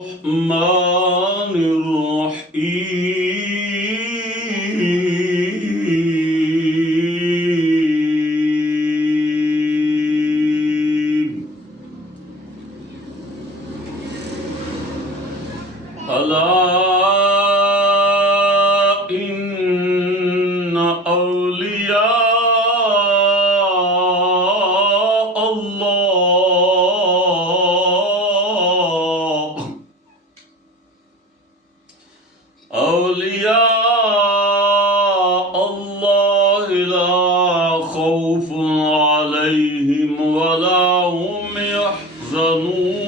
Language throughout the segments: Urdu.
الرحمن الرحيم ألا إن أولياء الله لا خوف عليهم ولا هم يحزنون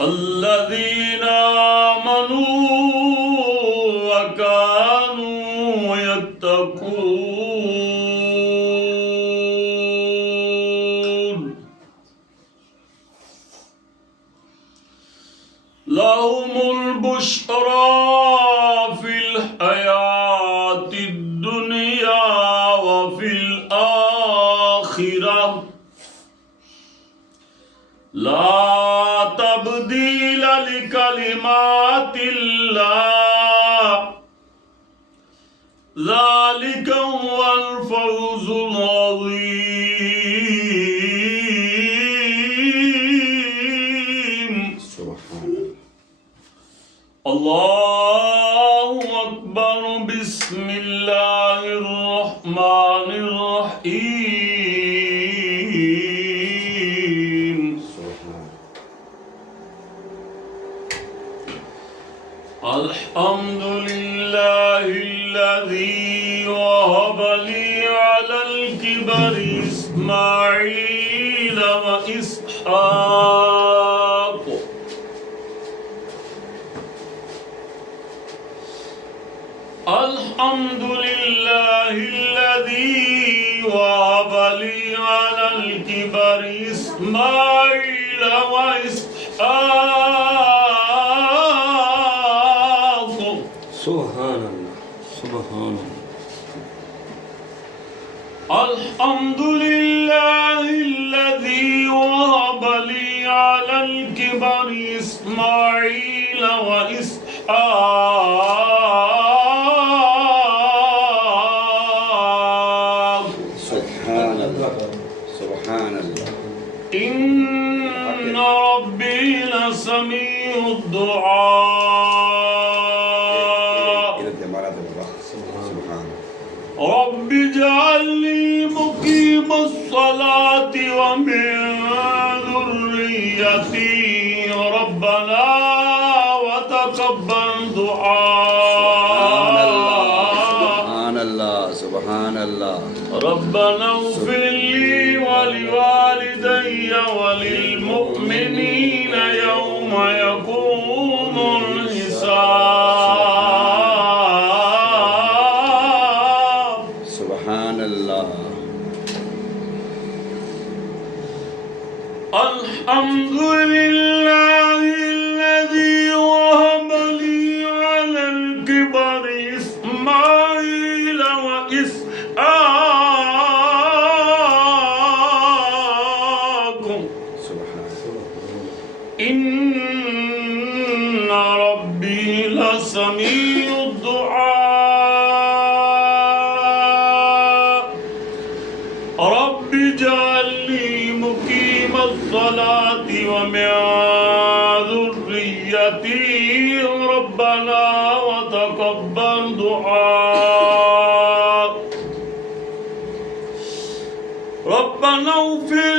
الذين آمنوا وكانوا يتقون لهم البشرى في الحياة الدنيا وفي الآخرة لا تبديل لكلمات الله ذلك هو الفوز العظيم الله أكبر بسم الله الرحمن الرحيم الحمد لله الذي وهب لي على الكبر إسماعيل وإسحاق الحمد لله الذي وهب لي على الكبر إسماعيل وإسحاق سبحان الله سبحان الله الحمد لله الذي وهب لي على الكبر إسماعيل وإسحاق سبحان الله سبحان الله إن ربي لسميع الدعاء سبحان رب اجعلني مقيم الصلاة ومن ذريتي ربنا وتقبل دعاء سبحان الله ربنا اغفر لي ولوالدي وللمؤمنين يوم يقوم الحساب سبحان الله الحمد لله الذي وهب لي على الكبر إسماعيل وإسحاق إن ربي لسميع الدعاء رب اجعلني مقيم الصلاة ومن ذريتي ربنا وتقبل دعاء ربنا اغفر